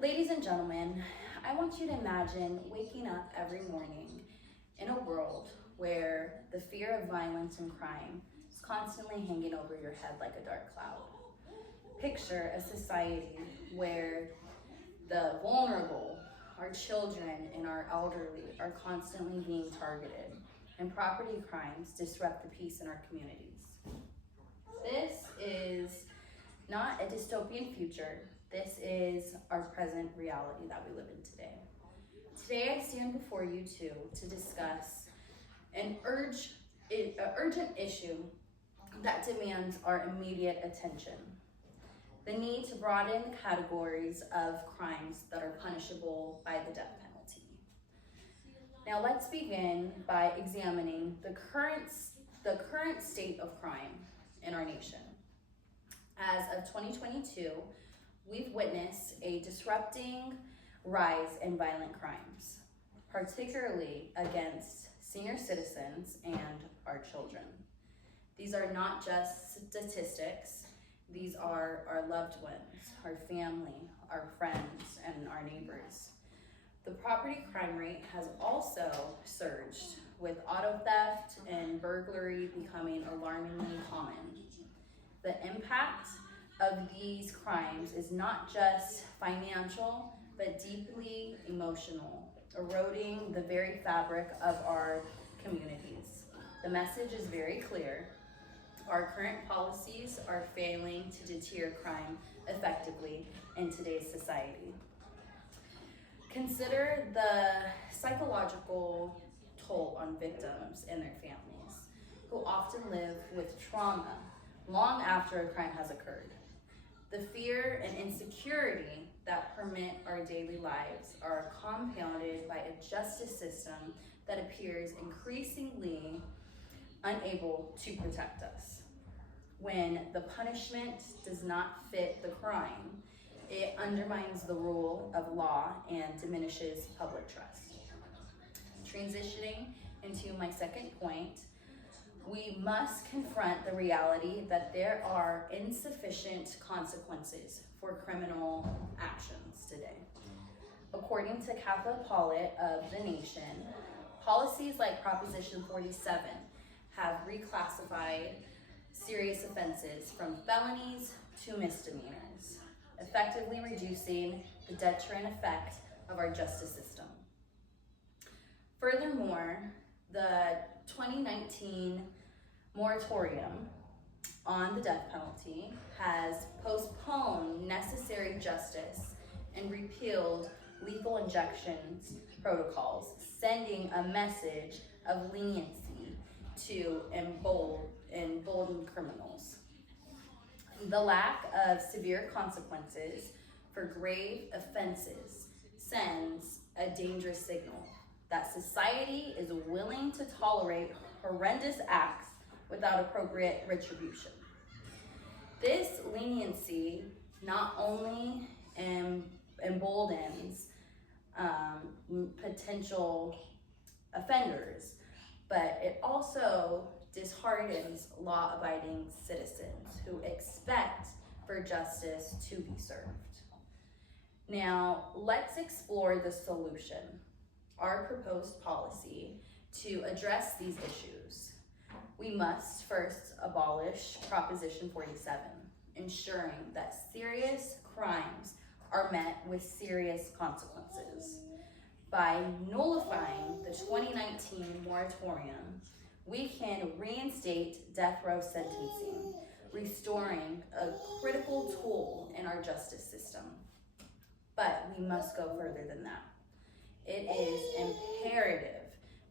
Ladies and gentlemen, I want you to imagine waking up every morning in a world where the fear of violence and crime is constantly hanging over your head like a dark cloud. Picture a society where the vulnerable, our children, and our elderly are constantly being targeted, and property crimes disrupt the peace in our communities. This is not a dystopian future. This is our present reality that we live in today. Today I stand before you to discuss an urgent issue that demands our immediate attention. The need to broaden the categories of crimes that are punishable by the death penalty. Now let's begin by examining the current state of crime in our nation. As of 2022, we've witnessed a disrupting rise in violent crimes, particularly against senior citizens and our children. These are not just statistics, these are our loved ones, our family, our friends, and our neighbors. The property crime rate has also surged, with auto theft and burglary becoming alarmingly common. The impact of these crimes is not just financial, but deeply emotional, eroding the very fabric of our communities. The message is very clear. Our current policies are failing to deter crime effectively in today's society. Consider the psychological toll on victims and their families, who often live with trauma long after a crime has occurred. The fear and insecurity that permeate our daily lives are compounded by a justice system that appears increasingly unable to protect us. When the punishment does not fit the crime, it undermines the rule of law and diminishes public trust. Transitioning into my second point, we must confront the reality that there are insufficient consequences for criminal actions today. According to Katha Pollitt of The Nation, policies like Proposition 47 have reclassified serious offenses from felonies to misdemeanors, effectively reducing the deterrent effect of our justice system. Furthermore, the 2019 moratorium on the death penalty has postponed necessary justice and repealed lethal injections protocols, sending a message of leniency to embolden criminals. The lack of severe consequences for grave offenses sends a dangerous signal that society is willing to tolerate horrendous acts without appropriate retribution. This leniency not only emboldens potential offenders, but it also disheartens law-abiding citizens who expect for justice to be served. Now, let's explore the solution, our proposed policy to address these issues. We must first abolish Proposition 47, ensuring that serious crimes are met with serious consequences. By nullifying the 2019 moratorium, we can reinstate death row sentencing, restoring a critical tool in our justice system. But we must go further than that. It is imperative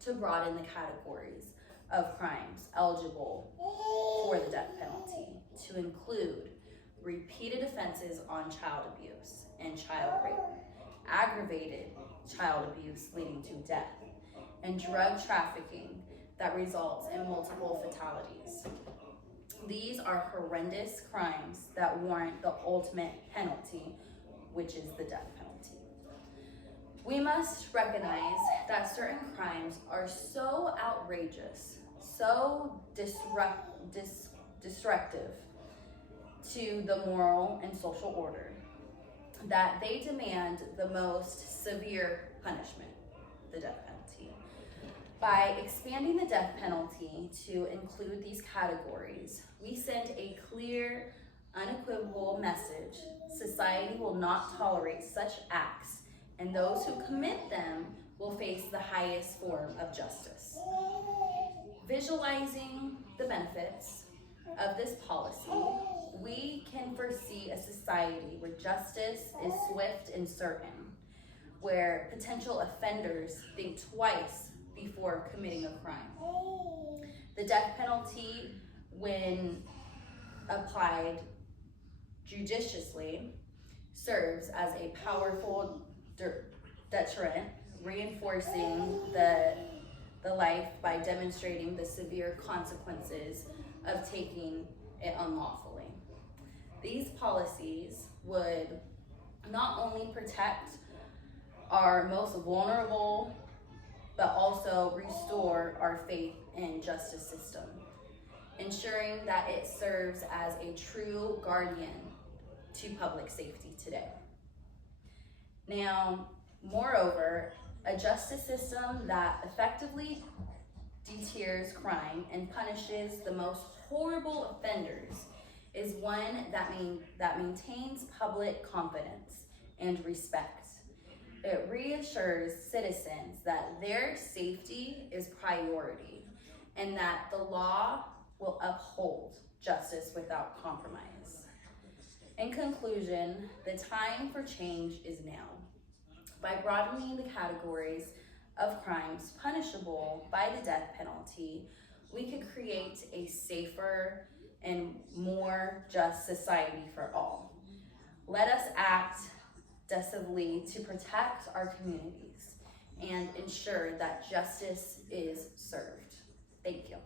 to broaden the categories of crimes eligible for the death penalty to include repeated offenses on child abuse and child rape, aggravated child abuse leading to death, and drug trafficking that results in multiple fatalities. These are horrendous crimes that warrant the ultimate penalty, which is the death penalty. We must recognize that certain crimes are so outrageous, so destructive to the moral and social order, that they demand the most severe punishment, the death penalty. By expanding the death penalty to include these categories, we send a clear, unequivocal message. Society will not tolerate such acts, and those who commit them will face the highest form of justice. Visualizing the benefits of this policy, we can foresee a society where justice is swift and certain, where potential offenders think twice before committing a crime. The death penalty, when applied judiciously, serves as a powerful deterrent, reinforcing the life by demonstrating the severe consequences of taking it unlawfully. These policies would not only protect our most vulnerable, but also restore our faith in justice system, ensuring that it serves as a true guardian to public safety today. Now, moreover, a justice system that effectively deters crime and punishes the most horrible offenders is one that maintains public confidence and respect. It reassures citizens that their safety is priority and that the law will uphold justice without compromise. In conclusion, the time for change is now. By broadening the categories of crimes punishable by the death penalty, we could create a safer and more just society for all. Let us act decisively to protect our communities and ensure that justice is served. Thank you.